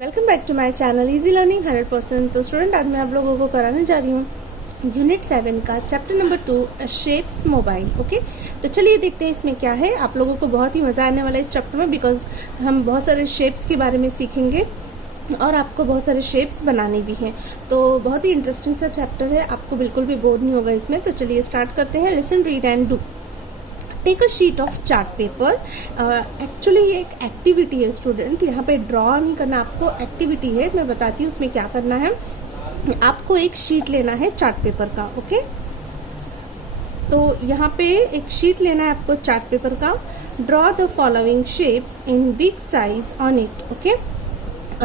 Welcome back to my channel easy learning 100%। तो student, आज मैं आप लोगों को कराने जा रही हूँ यूनिट 7 का chapter number 2 shapes mobile. Okay, तो चलिए देखते हैं इसमें क्या है। आप लोगों को बहुत ही मज़ा आने वाला है इस चैप्टर में, बिकॉज हम बहुत सारे शेप्स के बारे में सीखेंगे और आपको बहुत सारे शेप्स बनाने भी हैं। तो बहुत ही इंटरेस्टिंग सा चैप्टर है, आपको बिल्कुल भी बोर नहीं होगा इसमें। तो चलिए स्टार्ट करते हैं। Listen, read and do. Take a sheet of chart paper. Actually ये एक एक्टिविटी है स्टूडेंट, यहाँ पे ड्रॉ नहीं करना, आपको एक्टिविटी है। मैं बताती हूँ उसमें क्या करना है। आपको एक शीट लेना है चार्ट पेपर का। ओके, तो यहाँ पे एक शीट लेना है आपको चार्ट पेपर का। Draw the following shapes in big size on it. Okay,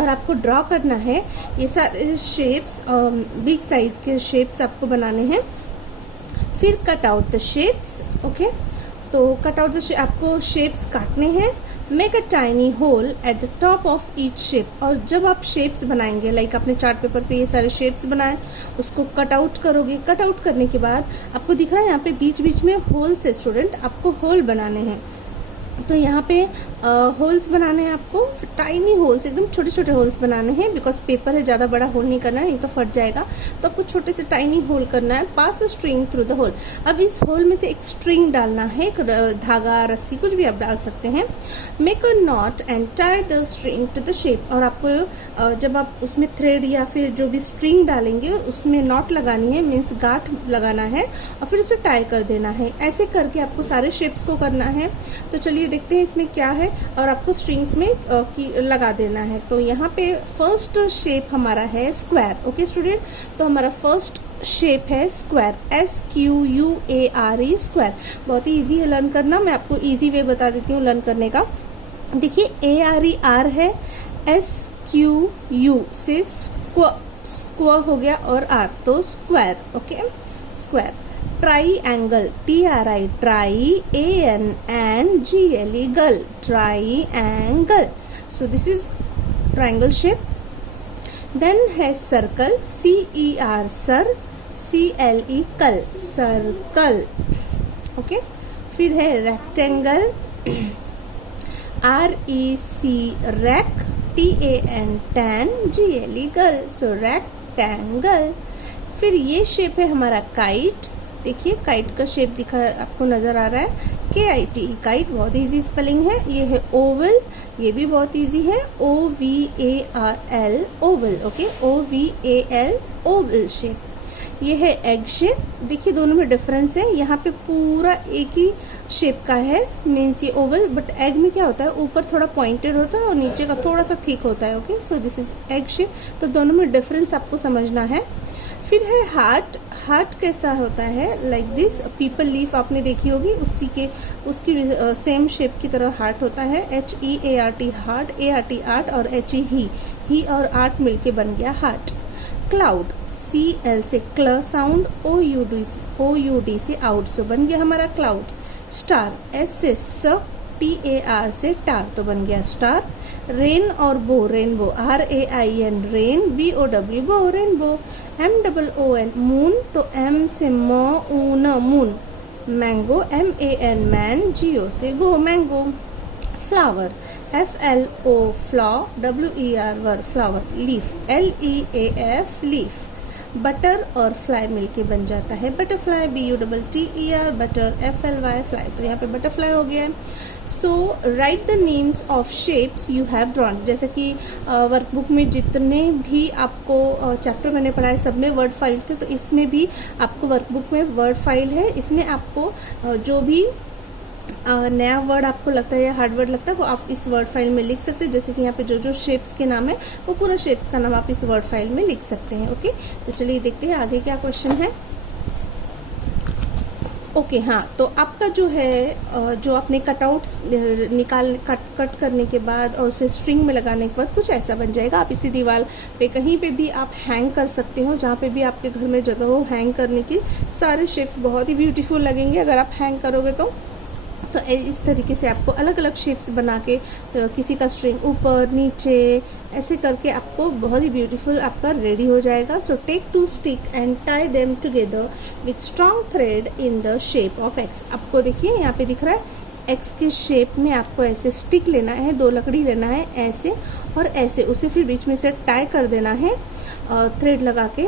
और आपको ड्रॉ करना है ये सारे शेप्स, बिग साइज के शेप्स आपको बनाने हैं। फिर cut out the shapes. Okay, तो कट आउट द आपको शेप्स काटने हैं। Make a tiny hole at the top of each shape. और जब आप शेप्स बनाएंगे, लाइक अपने चार्ट पेपर पे ये सारे शेप्स बनाए, उसको कट आउट करोगे। कट आउट करने के बाद आपको दिख रहा है यहाँ पे बीच बीच में होल्स है स्टूडेंट, आपको होल बनाने हैं। तो यहाँ पे होल्स बनाने हैं आपको, टाइनी होल्स, एकदम छोटे छोटे होल्स बनाने हैं। बिकॉज पेपर है, ज़्यादा बड़ा होल नहीं करना है, नहीं तो फट जाएगा। तो आपको छोटे से टाइनी होल करना है। Pass a string through the hole. अब इस होल में से एक स्ट्रिंग डालना है, धागा, रस्सी, कुछ भी आप डाल सकते हैं। Make a knot and tie the string to the shape. और आपको जब आप उसमें थ्रेड या फिर जो भी स्ट्रिंग डालेंगे उसमें नॉट लगानी है, मीन्स गांठ लगाना है, और फिर उसे टाई कर देना है। ऐसे करके आपको सारे शेप्स को करना है। तो चलिए देखते हैं इसमें क्या है, और आपको स्ट्रिंग्स में लगा देना है। तो यहाँ पे फर्स्ट शेप हमारा है स्क्वायर। ओके स्टूडेंट, तो हमारा फर्स्ट शेप है स्क्वायर, SQUARE, स्क्वायर। बहुत ही इजी है लर्न करना, मैं आपको इजी वे बता देती हूँ लर्न करने का। देखिए ARE आर है, SQU से स्क्व हो गया और आर, तो square. Okay, square. Triangle, TRI, tri, ANGLE, gle, triangle. So this is triangle shape. Then है circle, CER, cir, CLE, cle, circle. Okay, फिर है rectangle, REC, rec, TAN, tan, GLE, gle, सो rectangle. फिर ये shape है हमारा kite. देखिए kite का shape दिखा आपको नजर आ रहा है, KITE, काइट। बहुत इजी स्पेलिंग है। ये है ओवल, ये भी बहुत इजी है, OVARL, Oval. Okay, OVAL, Oval shape. ये है एग शेप। देखिए दोनों में डिफरेंस है, यहाँ पे पूरा एक ही शेप का है, मीन्स ये ओवल, बट एग में क्या होता है, ऊपर थोड़ा पॉइंटेड होता है और नीचे का थोड़ा सा थिक होता है। Okay, so this is egg shape. तो दोनों में डिफरेंस आपको समझना है। फिर है हार्ट। हार्ट कैसा होता है, लाइक दिस, पीपल लीफ आपने देखी होगी, उसकी सेम शेप की तरह हार्ट होता है, HEART, हार्ट, ART, आर्ट, और HE, ही और आर्ट मिलके बन गया हार्ट। क्लाउड, CL से क्ल साउंड, OUD से आउट, सो बन गया हमारा क्लाउड। स्टार, S से स, TAR से टार, तो बन गया स्टार। रेन और bow, rainbow, RAIN, rain, BOW, bow, rainbow. MOON, moon, तो M से म, ऊन, moon. Mango, MAN, man, GO से go, mango. Flower, FLO, flo, WER, wer, flower. Leaf, LEAF, leaf. Butter और फ्लाई मिलके बन जाता है butterfly, BUTTER, butter, FLY, fly. तो यहाँ पे बटरफ्लाई हो गया है। So write the names of shapes you have drawn. जैसे कि वर्कबुक में जितने भी आपको चैप्टर मैंने पढ़ाए सब में वर्ड फाइल थे, तो इसमें भी आपको वर्कबुक में वर्ड फाइल है। इसमें आपको जो भी नया वर्ड आपको लगता है या हार्ड वर्ड लगता है वो आप इस वर्ड फाइल में लिख सकते हैं। जैसे कि यहाँ पे जो जो शेप्स के नाम है वो पूरा शेप्स का नाम आप इस वर्ड फाइल में लिख सकते हैं। ओके, तो चलिए देखते हैं आगे क्या क्वेश्चन है। ओके, हाँ, तो आपका जो है जो आपने कटआउट्स कट करने के बाद और उसे स्ट्रिंग में लगाने के बाद कुछ ऐसा बन जाएगा। आप इसी दीवार पे कहीं पे भी आप हैंग कर सकते हो, जहाँ पे भी आपके घर में जगह हो हैंग करने की। सारे शेप्स बहुत ही ब्यूटीफुल लगेंगे अगर आप हैंग करोगे तो इस तरीके से आपको अलग अलग शेप्स बना के किसी का स्ट्रिंग ऊपर नीचे ऐसे करके आपको बहुत ही ब्यूटीफुल आपका रेडी हो जाएगा। So take 2 stick and tie them together with strong thread in the shape of X. आपको देखिए यहाँ पे दिख रहा है एक्स के शेप में आपको ऐसे स्टिक लेना है, 2 लकड़ी लेना है ऐसे, और ऐसे उसे फिर बीच में से टाई कर देना है थ्रेड लगा के,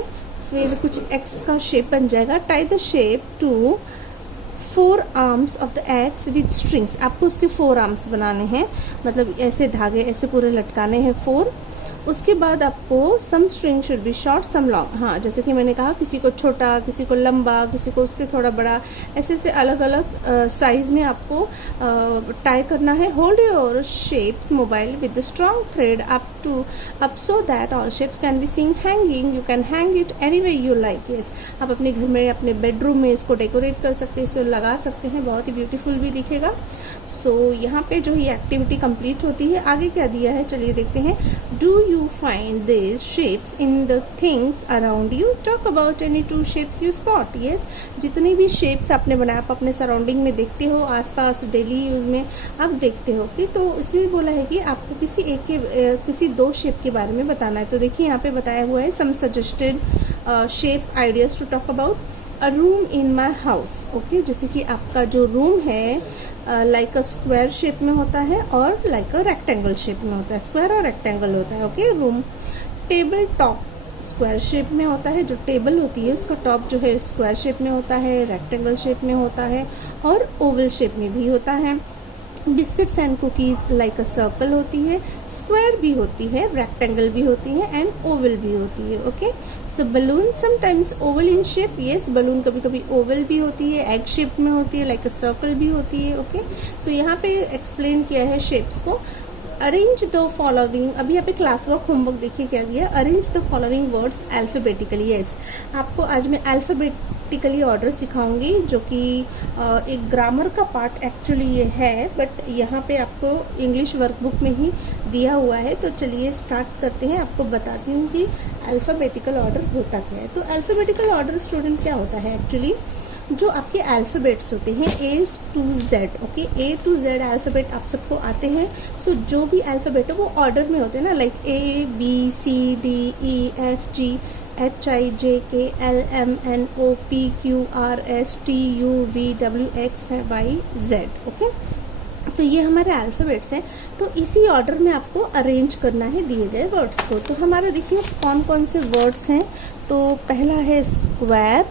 फिर कुछ एक्स का शेप बन जाएगा। Tie the shape to 4 arms of the X with strings. आपको उसके 4 आर्म्स बनाने हैं, मतलब ऐसे धागे ऐसे पूरे लटकाने हैं 4। उसके बाद आपको some string should be short some long. हाँ, जैसे कि मैंने कहा किसी को छोटा, किसी को लंबा, किसी को उससे थोड़ा बड़ा, ऐसे ऐसे अलग अलग साइज में आपको टाई करना है। Hold your shapes mobile with the strong thread up so that all shapes can be seen hanging. You can hang it any way you like. Yes, आप अपने घर में, अपने बेडरूम में इसको डेकोरेट कर सकते हैं, इसे लगा सकते हैं, बहुत ही ब्यूटीफुल भी दिखेगा। सो यहाँ पे जो ये एक्टिविटी कंप्लीट होती है, आगे क्या दिया है चलिए देखते हैं। Do you find these shapes in the things around you? Talk about any 2 shapes you spot. Yes, जितने भी shapes आपने बनाया, आप अपने सराउंडिंग में देखते हो, आसपास डेली यूज में आप देखते हो कि, तो इसमें बोला है कि आपको किसी 2 शेप के बारे में बताना है। तो देखिए यहाँ पे बताया हुआ है some suggested shape ideas to talk about. A room in my house. Okay, जैसे कि आपका जो रूम है लाइक अ स्क्वायर शेप में होता है और लाइक अ रेक्टेंगल शेप में होता है। स्क्वायर और रेक्टेंगल होता है। Okay, room. Table top square shape में होता है, जो टेबल होती है उसका टॉप जो है स्क्वायर शेप में होता है, रेक्टेंगल शेप में होता है और ओवल शेप में भी होता है। Biscuits and cookies like a circle होती है, स्क्वायर भी होती है, रेक्टेंगल भी होती है एंड ओवल भी होती है। Okay, so balloon sometimes oval in shape. Yes, balloon कभी कभी ओवल भी होती है, एग शेप में होती है, लाइक अ सर्कल भी होती है। ओके, सो यहाँ पे एक्सप्लेन किया है शेप्स को। Arrange the following. अभी यहाँ पे क्लास वर्क होमवर्क देखिए क्या दिया। Arrange the following words alphabetically. Yes, आपको आज मैं अल्फाबेटिकली ऑर्डर सिखाऊंगी, जो कि एक ग्रामर का पार्ट एक्चुअली ये है, बट यहाँ पे आपको इंग्लिश वर्कबुक में ही दिया हुआ है। तो चलिए स्टार्ट करते हैं। आपको बताती हूँ कि अल्फाबेटिकल ऑर्डर होता क्या है। तो अल्फाबेटिकल ऑर्डर स्टूडेंट क्या होता है एक्चुअली, जो आपके अल्फ़ाबेट्स होते हैं A to Z। Okay, A to Z alphabet आप सबको आते हैं। सो जो भी अल्फ़ाबेट है वो ऑर्डर में होते हैं ना, like A B C D E F G H I J K L M N O P Q R S T U V W X Y Z। Okay, तो ये हमारे अल्फ़ाबेट्स हैं। तो इसी ऑर्डर में आपको अरेंज करना है दिए गए वर्ड्स को। तो हमारा देखिए कौन कौन से वर्ड्स हैं। तो पहला है स्क्वायर।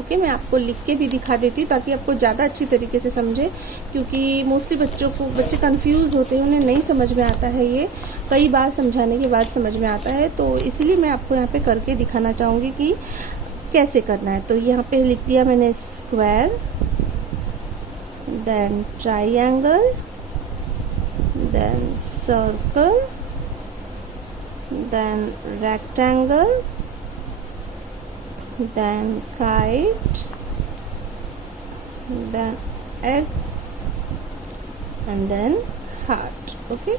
ओके, मैं आपको लिख के भी दिखा देती हूँ ताकि आपको ज़्यादा अच्छी तरीके से समझे, क्योंकि मोस्टली बच्चे कंफ्यूज होते हैं, उन्हें नहीं समझ में आता है। ये कई बार समझाने के बाद समझ में आता है, तो इसीलिए मैं आपको यहाँ पे करके दिखाना चाहूँगी कि कैसे करना है। तो यहाँ पे लिख दिया मैंने square, then triangle, then circle, then rectangle, then kite, then egg and then heart। Okay,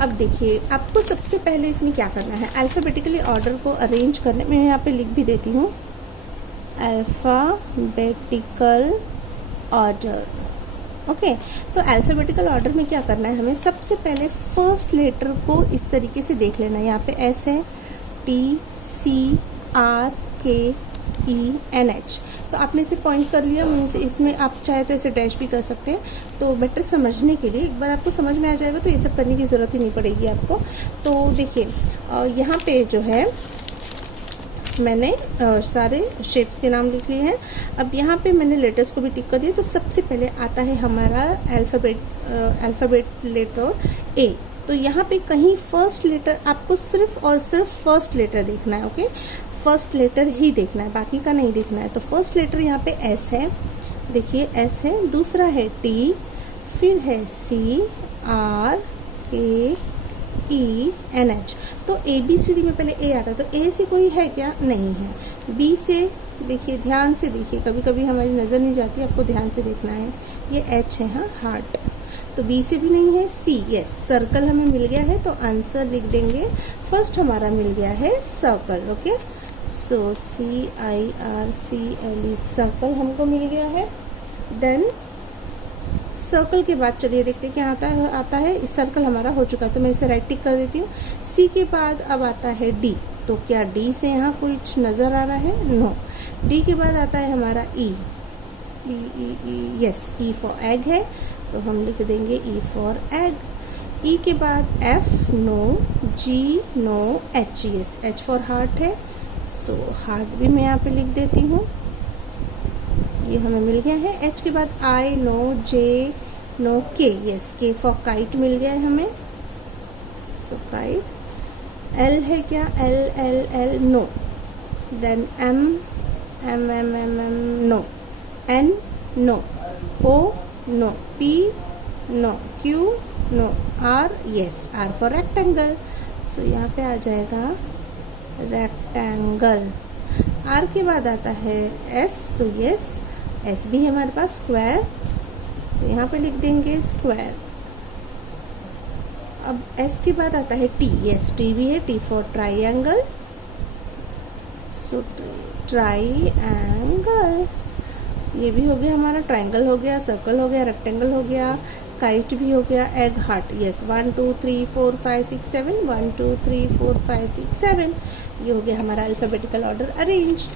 अब देखिए आपको सबसे पहले इसमें क्या करना है, अल्फ़ाबेटिकली ऑर्डर को अरेंज करने में, यहाँ पे लिख भी देती हूँ अल्फ़ाबेटिकल ऑर्डर। ओके, तो अल्फ़ाबेटिकल ऑर्डर में क्या करना है, हमें सबसे पहले फर्स्ट लेटर को इस तरीके से देख लेना है। यहाँ पे S है, T C R K E N H। तो आपने इसे पॉइंट कर लिया, मीन्स इसमें आप चाहे तो इसे डैश भी कर सकते हैं। तो बेटर समझने के लिए, एक बार आपको समझ में आ जाएगा तो ये सब करने की ज़रूरत ही नहीं पड़ेगी आपको। तो देखिए यहाँ पे जो है मैंने सारे शेप्स के नाम लिख लिए हैं। अब यहाँ पे मैंने लेटर्स को भी टिक कर दिया। तो सबसे पहले आता है हमारा अल्फ़ाबेट लेटर A। तो यहाँ पे कहीं फर्स्ट लेटर आपको सिर्फ और सिर्फ फर्स्ट लेटर देखना है। ओके, फर्स्ट लेटर ही देखना है, बाकी का नहीं देखना है। तो फर्स्ट लेटर यहाँ पे S है, देखिए S है, दूसरा है T, फिर है C R K E N H। तो A B C D में पहले A आता है, तो A से कोई है क्या, नहीं है। B से देखिए, ध्यान से देखिए, कभी कभी हमारी नज़र नहीं जाती, आपको ध्यान से देखना है। ये H है, हाँ, हार्ट। तो B से भी नहीं है। C, यस, सर्कल हमें मिल गया है, तो आंसर लिख देंगे। फर्स्ट हमारा मिल गया है सर्कल। ओके, सो CIRCLE सर्कल हमको मिल गया है। देन सर्कल के बाद चलिए देखते हैं क्या आता है। इस सर्कल हमारा हो चुका है, तो मैं इसे राइट टिक कर देती हूँ। C के बाद अब आता है D। तो क्या D से यहाँ कुछ नज़र आ रहा है, नो। D के बाद आता है हमारा E। Yes, E for egg है, तो हम लिख देंगे E फॉर एग। ई के बाद F no, G no, H yes, H for heart है, सो हार्ट भी मैं यहाँ पे लिख देती हूँ, ये हमें मिल गया है। एच के बाद I no, J no, K yes, K for kite मिल गया है हमें, सो काइट। एल है क्या, L L L no, then M M M M M no, N no, O no, P no, Q no, R yes, R for rectangle, so यहाँ पे आ जाएगा rectangle. Are के बाद आता है एस, तो यस, एस भी है हमारे पास, स्क्वायर, तो यहाँ पे लिख देंगे स्क्वायर। अब एस के बाद आता है टी, यस टी भी है, T for triangle, so triangle, ये भी हो गया हमारा, ट्राइंगल हो गया, सर्कल हो गया, रेक्टेंगल हो गया, काइट भी हो गया, एग हार्ट यस, 1 2 3 4 5 6 7, 1 2 3 4 5 6 7, ये हो गया हमारा अल्फाबेटिकल ऑर्डर अरेंज्ड।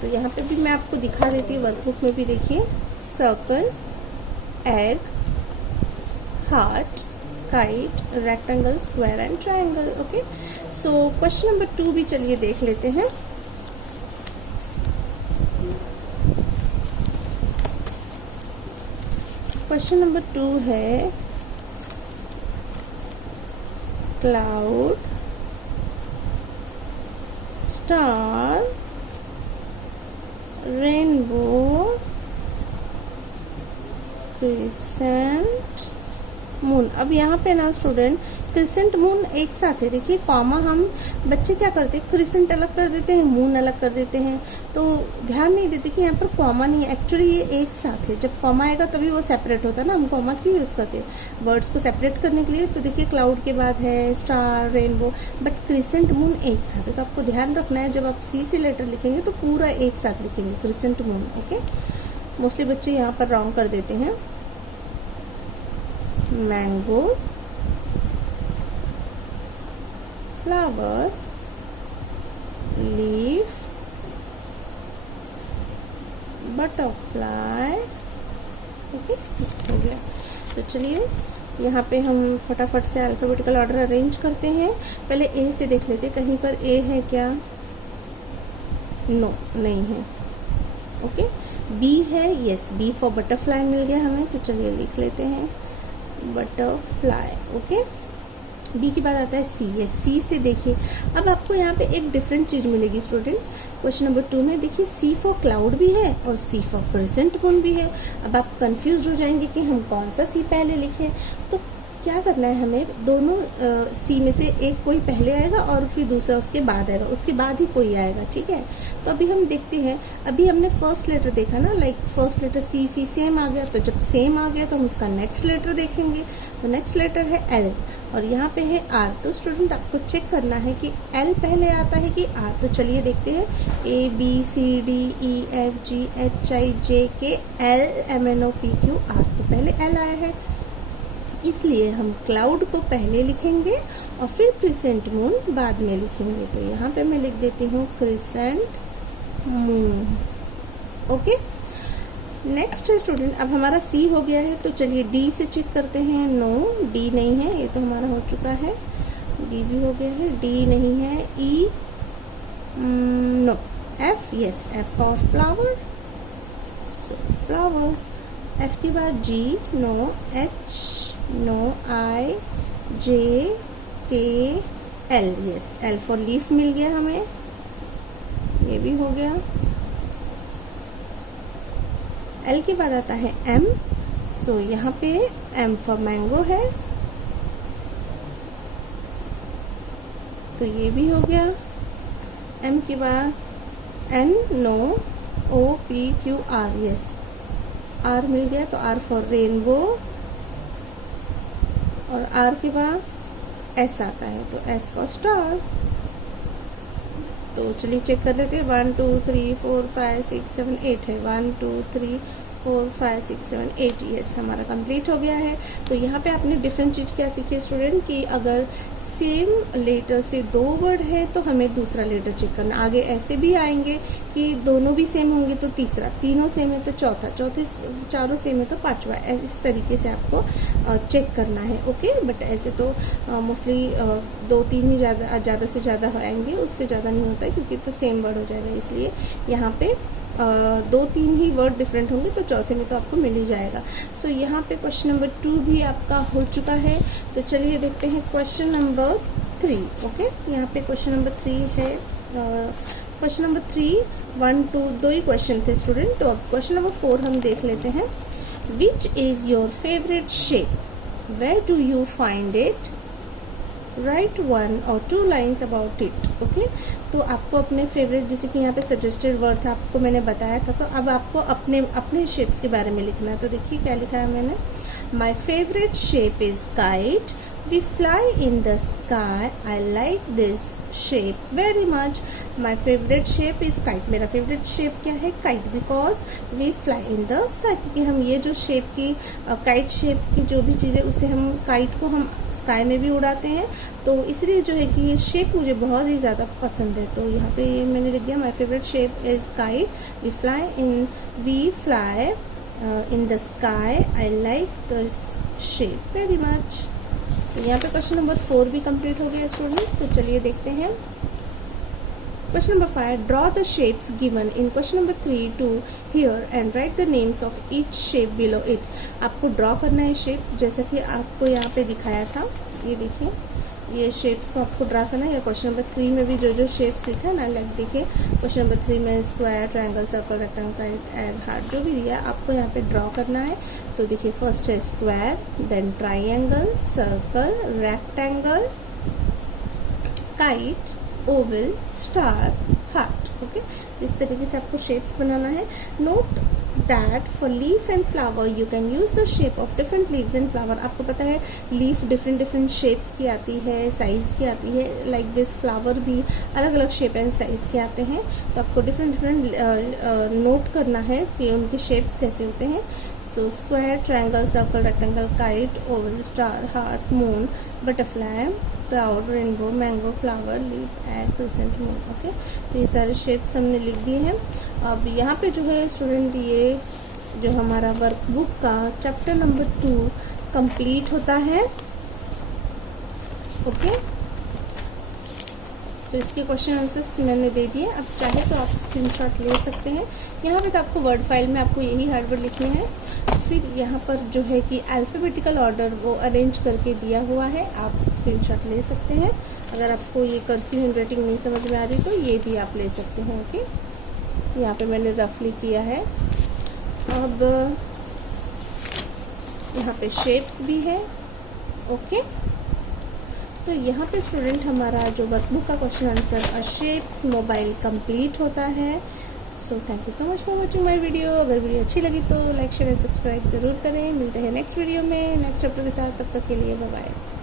तो यहाँ पे भी मैं आपको दिखा देती हूँ, वर्कबुक में भी देखिए, circle, egg, heart, kite, rectangle, square and triangle. Okay, so question number 2 भी चलिए देख लेते हैं। क्वेश्चन नंबर 2 है cloud, star, rainbow, crescent moon. अब यहाँ पे ना स्टूडेंट क्रिसेंट मून एक साथ है, देखिए कॉमा हम बच्चे क्या करते हैं, क्रिसेंट अलग कर देते हैं, मून अलग कर देते हैं, तो ध्यान नहीं देते कि यहाँ पर कॉमा नहीं है, एक्चुअली ये एक साथ है, जब कॉमा आएगा तभी वो सेपरेट होता है ना, हम कॉमा क्यों यूज़ करते हैं वर्ड्स को सेपरेट करने के लिए। तो देखिए क्लाउड के बाद है star, rainbow, but crescent moon एक साथ है, तो आपको ध्यान रखना है जब आप सी से लेटर लिखेंगे तो पूरा एक साथ लिखेंगे क्रिसेंट मून। ओके, मोस्टली बच्चे यहाँ पर रॉन्ग कर देते हैं। Mango, flower, leaf, butterfly. Okay, हो गया। तो चलिए यहाँ पे हम फटाफट से अल्फाबेटिकल ऑर्डर अरेंज करते हैं। पहले ए से देख लेते हैं, कहीं पर ए है क्या, नो नहीं है। ओके, बी है, यस बी फॉर बटरफ्लाई मिल गया हमें, तो चलिए लिख लेते हैं बटरफ्लाई। ओके, बी के बाद आता है सी, यस सी से देखिए, अब आपको यहाँ पे एक डिफरेंट चीज़ मिलेगी स्टूडेंट क्वेश्चन नंबर 2 में। देखिए सी फॉर क्लाउड भी है और सी फॉर क्रिसेंट मून भी है। अब आप कंफ्यूज हो जाएंगे कि हम कौन सा सी पहले लिखें, तो क्या करना है हमें, दोनों सी में से एक कोई पहले आएगा और फिर दूसरा उसके बाद आएगा, उसके बाद ही कोई आएगा, ठीक है। तो अभी हम देखते हैं, अभी हमने फर्स्ट लेटर देखा ना, लाइक फर्स्ट लेटर सी, सी सेम आ गया, तो जब सेम आ गया तो हम उसका नेक्स्ट लेटर देखेंगे, तो नेक्स्ट लेटर है एल और यहाँ पे है आर। तो स्टूडेंट आपको चेक करना है कि एल पहले आता है कि आर। तो चलिए देखते हैं, A B C D E F G H I J K L M N O P Q R, तो पहले एल आया है, इसलिए हम क्लाउड को पहले लिखेंगे और फिर क्रिसेंट मून बाद में लिखेंगे। तो यहाँ पे मैं लिख देती हूँ क्रिसेंट मून। ओके, नेक्स्ट है स्टूडेंट, अब हमारा सी हो गया है, तो चलिए डी से चेक करते हैं। नो, डी नहीं है, ये तो हमारा हो चुका है। डी भी हो गया है, डी नहीं है। E no, F yes F for flower, so flower. F के बाद G no, H no, I J K L yes L for leaf मिल गया हमें, ये भी हो गया। एल के बाद आता है एम, सो यहाँ पे एम फॉर मैंगो है, तो ये भी हो गया। एम के बाद N no, O P Q R yes R मिल गया, तो आर फॉर रेनबो, और आर के बाद एस आता है, तो एस फॉर स्टार। तो चलिए चेक कर लेते हैं, 1 2 3 4 5 6 7 8 है, 1 2 3 4 5 6 7 8 यस हमारा कंप्लीट हो गया है। तो यहाँ पे आपने डिफरेंट चीज़ क्या सीखी स्टूडेंट कि अगर सेम लेटर से 2 वर्ड है तो हमें दूसरा लेटर चेक करना। आगे ऐसे भी आएंगे कि दोनों भी सेम होंगे तो तीसरा, तीनों सेम है तो चौथा, चौथे चारों सेम है तो पांचवा। इस तरीके से आपको चेक करना है। ओके, बट ऐसे तो मोस्टली 2-3 ही ज़्यादा से ज़्यादा आएंगे, उससे ज़्यादा नहीं होता है क्योंकि तो सेम वर्ड हो जाएगा। इसलिए यहाँ पे 2-3 ही वर्ड डिफरेंट होंगे तो चौथे में तो आपको मिल ही जाएगा। सो यहाँ पे क्वेश्चन नंबर 2 भी आपका हो चुका है। तो चलिए देखते हैं क्वेश्चन नंबर 3। ओके, यहाँ पे क्वेश्चन नंबर 3 है। क्वेश्चन नंबर 3 1 2 दो ही क्वेश्चन थे स्टूडेंट। तो अब क्वेश्चन नंबर 4 हम देख लेते हैं। Which is your favourite shape, where do you find it, write 1 or 2 lines about it. Okay, तो आपको अपने फेवरेट, जैसे कि यहाँ पे सजेस्टेड वर्ड था आपको मैंने बताया था, तो अब आपको अपने शेप्स के बारे में लिखना है। तो देखिए क्या लिखा है मैंने। My favourite shape is kite, we fly in the sky, I like this shape very much. My favourite shape is kite, मेरा फेवरेट शेप क्या है, kite, because we fly in the sky, क्योंकि हम ये जो शेप की kite shape की जो भी चीज़ें उसे हम काइट को हम स्काई में भी उड़ाते हैं, तो इसलिए जो है कि ये शेप मुझे बहुत ही ज़्यादा पसंद है। तो यहाँ पे मैंने लिख दिया my favourite shape is kite, we fly in the sky, I like the shape very much. तो यहाँ पे क्वेश्चन नंबर 4 भी कंप्लीट हो गया स्टूडेंट। तो चलिए देखते हैं question number 5। Draw the shapes given in question number 3 to here and write the names of each shape below it. आपको ड्रॉ करना है शेप्स, जैसा कि आपको यहाँ पे दिखाया था। ये देखिए, ये शेप्स को आपको ड्रा करना है। या क्वेश्चन नंबर 3 में भी जो शेप्स दिखा है ना, लाइक देखिए क्वेश्चन नंबर 3 में square, triangle, circle, rectangle, egg, heart जो भी दिया आपको यहाँ पे ड्रॉ करना है। तो देखिए फर्स्ट है square, then triangle, circle, rectangle, kite, oval, star, heart. Okay, तो इस तरीके से आपको शेप्स बनाना है। Note that for leaf and flower you can use the shape of different leaves and flower. आपको पता है लीफ डिफरेंट शेप्स की आती है, साइज की आती है, लाइक दिस फ्लावर भी अलग अलग शेप एंड साइज के आते हैं। तो आपको डिफरेंट नोट करना है कि उनके शेप्स कैसे होते हैं। So square, triangle, circle, rectangle, kite, oval, star, heart, moon, butterfly, cloud, rainbow, mango, flower, leaf, egg, crescent, moon. Okay, तो ये सारे शेप्स हमने लिख दिए हैं। अब यहाँ पे जो है स्टूडेंट, ये जो हमारा वर्कबुक का चैप्टर नंबर 2 कंप्लीट होता है। ओके, सो इसके क्वेश्चन आंसर्स मैंने दे दिए। अब चाहे तो आप स्क्रीनशॉट ले सकते हैं। यहाँ पे तो आपको वर्ड फाइल में आपको यही हार्ड वर्ड लिखने हैं। फिर यहाँ पर जो है कि अल्फ़ाबेटिकल ऑर्डर वो अरेंज करके दिया हुआ है, आप स्क्रीनशॉट ले सकते हैं। अगर आपको ये कर्सिव हैंडराइटिंग नहीं समझ में आ रही तो ये भी आप ले सकते हैं। ओके, यहाँ पे मैंने रफली किया है। अब यहाँ पे शेप्स भी है। ओके, तो यहाँ पे स्टूडेंट हमारा जो वर्कबुक का question answer shapes mobile complete होता है। So thank you so much for watching my video. अगर वीडियो अच्छी लगी तो लाइक, शेयर एंड सब्सक्राइब जरूर करें। मिलते हैं नेक्स्ट वीडियो में नेक्स्ट चैप्टर के साथ। तब तक के लिए बाय बाय।